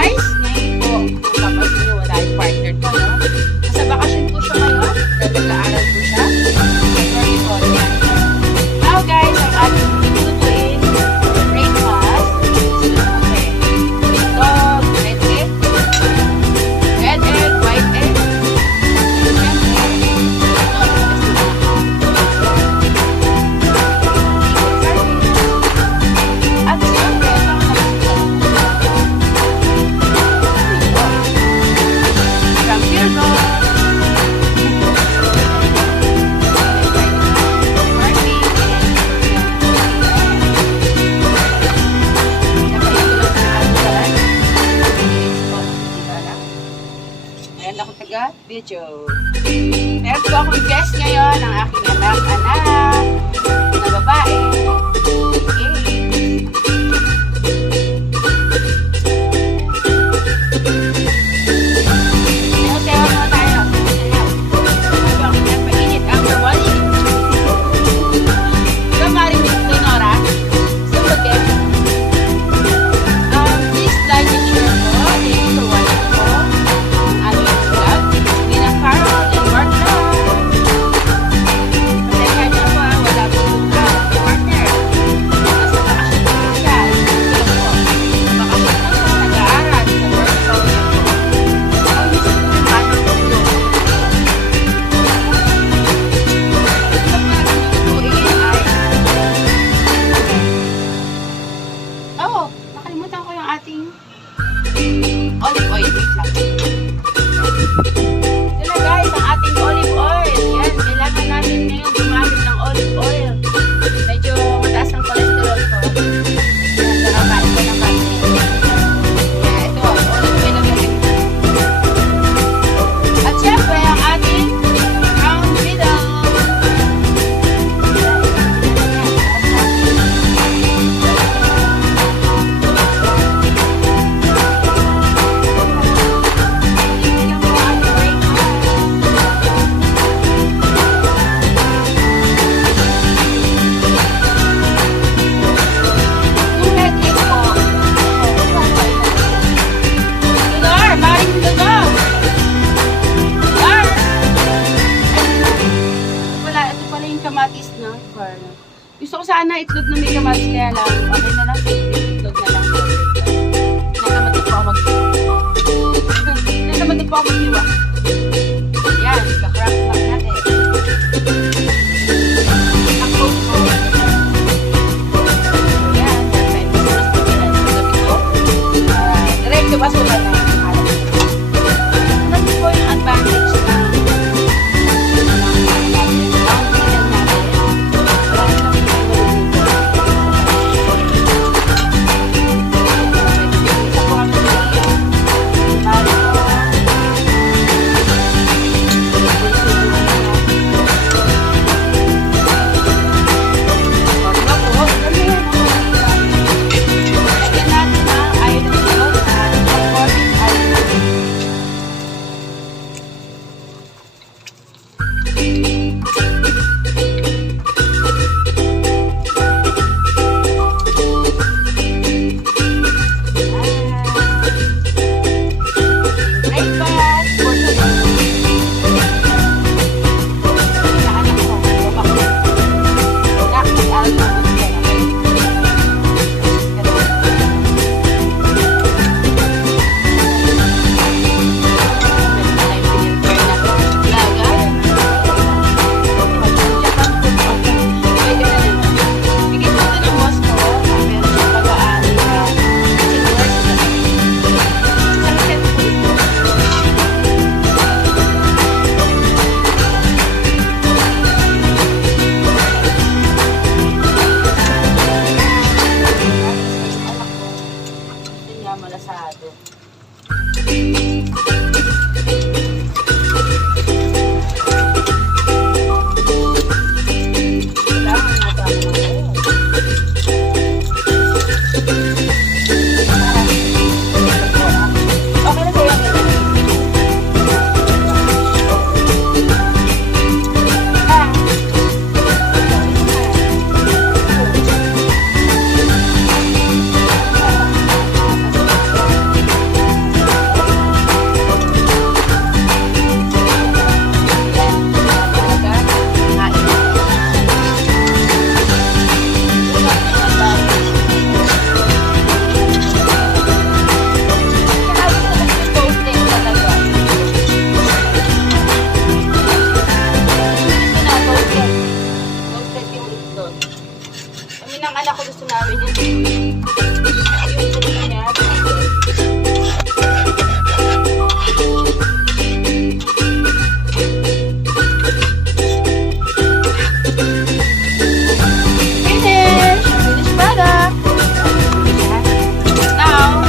guys, ngayon po, kung papansin nyo, wala yung partner ko, no? Nasa bakasyon po siya ngayon, nag-aaral po siya. Now guys, ang ating lulutuin, breakfast. Okay. Dog, red egg, white egg, video. Meron po akong guest ngayon, ang aking anak na babae. Okay. Sayaw na tayo. Sayaw. Ang napainit after 1 minute. Diba marinig ito, Nora? So, again. Please like and share po. Thank you for watching po. Nakalimutan ko yung ating olive oil. Wait lang. Ito na guys, ang ating olive oil. Yan, kailangan natin ngayon gumamit ng olive oil. Medyo mataas ang cholesterol ko. Yan, nakakaan ko ng kanin. Yan, ito, olive oil na gamit. At syempre, ang ating brown fiddle. Kamatis na. Gusto ko sana itlog na may kamatis, kaya lang okay na lang itlog na lang. Nagkamatik po ako mag-iwa. Yan, kakrap lang natin. Ang close ko. Yan, perfect. Diretso basura na. Ano po yung advantage na ng anak ko gusto namin yun. Yung gusto niya. Finish product. Now,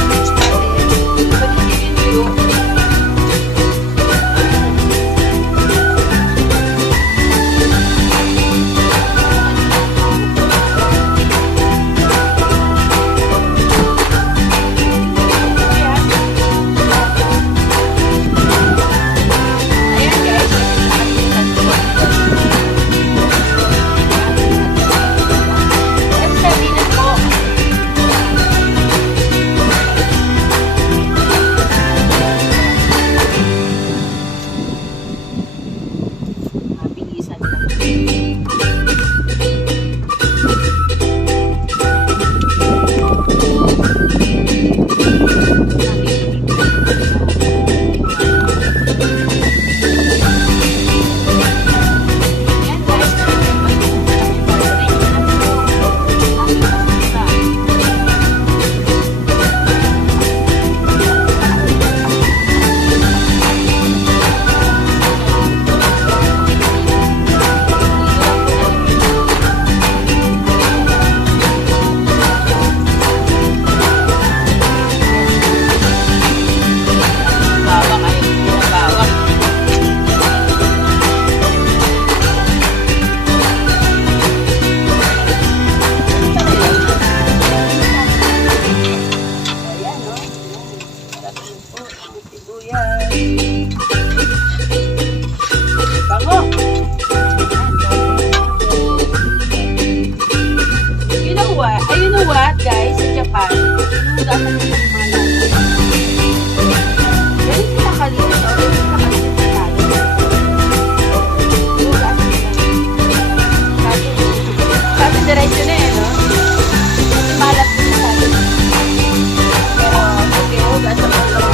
you know what, guys, sa Japan, hinugasan nila yung mga lasa. Ganun sila kalinis, o ganun sila kalinis na tayo. Hinugasan nila. Kasi diretso na no? Kasi malas ko sa atin. Pero, okay, hinugasan mo lang ako.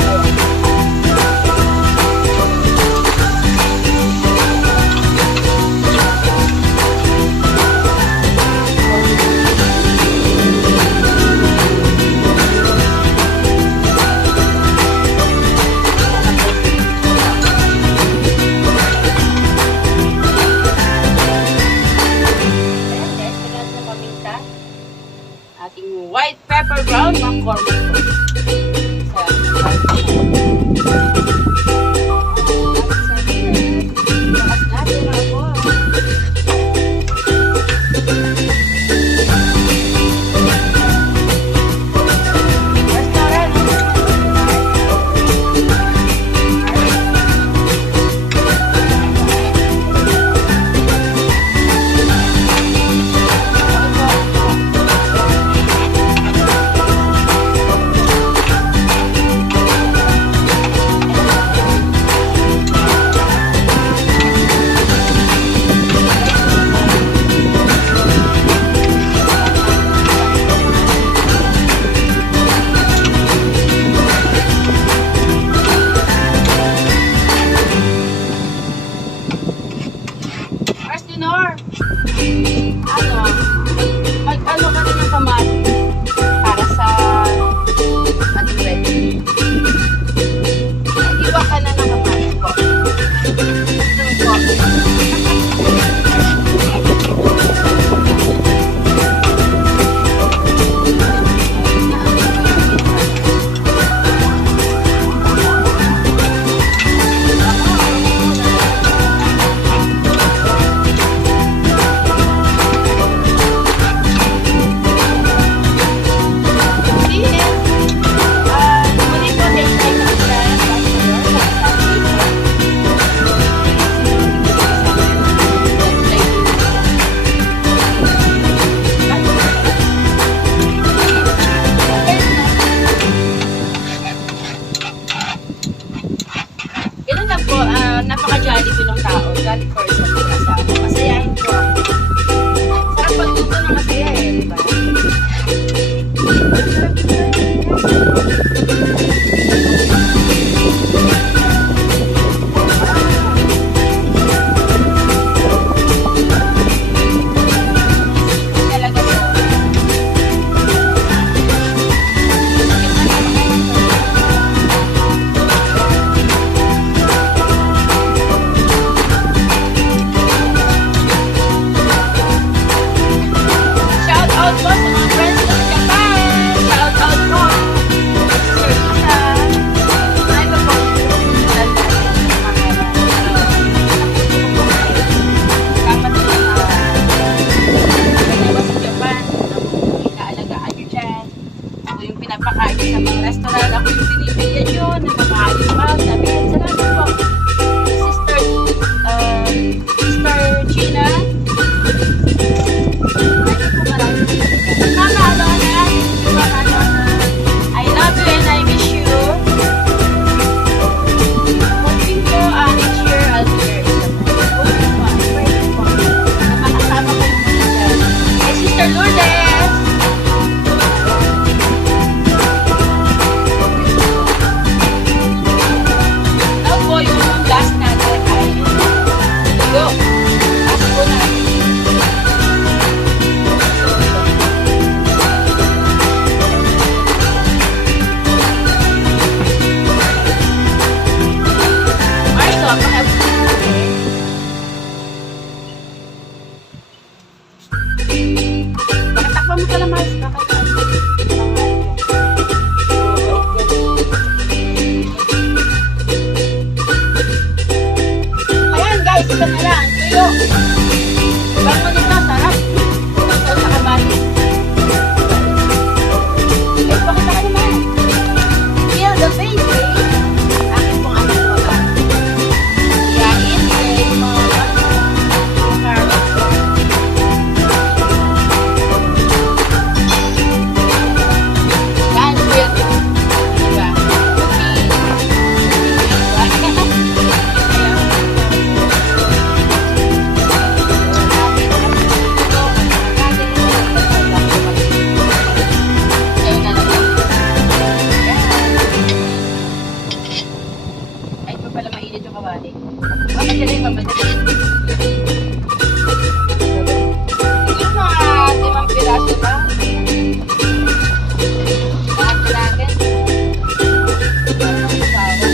Ating white pepper brown McCormick. Mag-ano ka na ng kamatis para sa ating ready. Mag-iwa ka na ng kamatis po. Napaka-jolly ko ng tao. Jolly person ko kasama. Masayahin ko ako. Sarap pagluto ng masaya di ba? Talaga po. Sister Lourdes. Now po yung last natin ay tuyo. Pasok po natin. Marso, takpan mo ka lang, Mars. Ayan guys, ito na lang. Tuyo. Bang mo dito, sarap. Ito sa kabati. Eh, pakita ka naman. Feel the face, eh. Akin pong anak ko ba? Yain, eh, mga carrots. Yan, weird. Diba? Ayun na lang. Ay, pa pala mainit yung kawali. Pamadali, pamadali. Siguro mga 5 piraso ba? Lahat natin. Para magsasawa.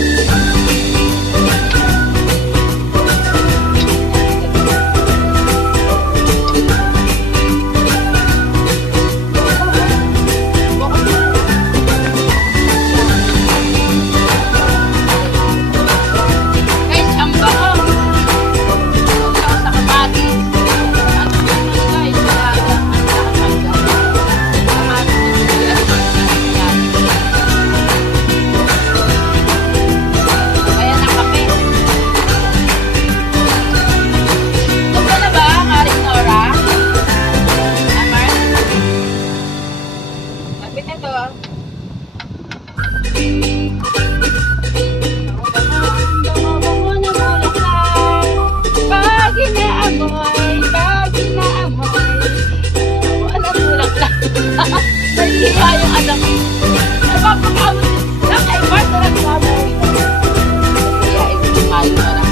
Guys, ang bango. Huwag ako sa kamatis. At yun guys, talagang ang nakapagda. Kamatis yung bilas yan. Ayan ang kape. Gusto na ba, Maring Nora? Amar? Lapit na to. Bango na bulaklak. Pag inaamoy, pag inaamoy. Wala bulaklak. Nahihiya yung anak ko. Napapakamot. Nakay, Marta, nagkamay. Nahihiya, ito yung Maring Nora.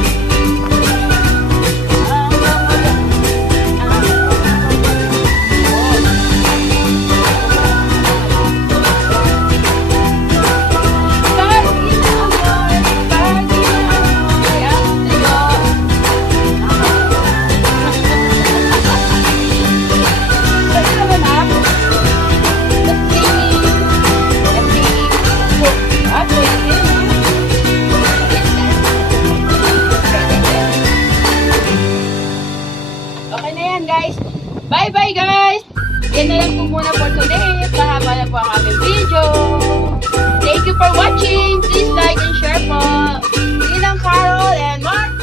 Okay na yan guys. Bye bye guys. Yan na lang po muna for today. Mahaba na po ang aming video. Thank you for watching. Please like and share po. Ninang Carol and Mark.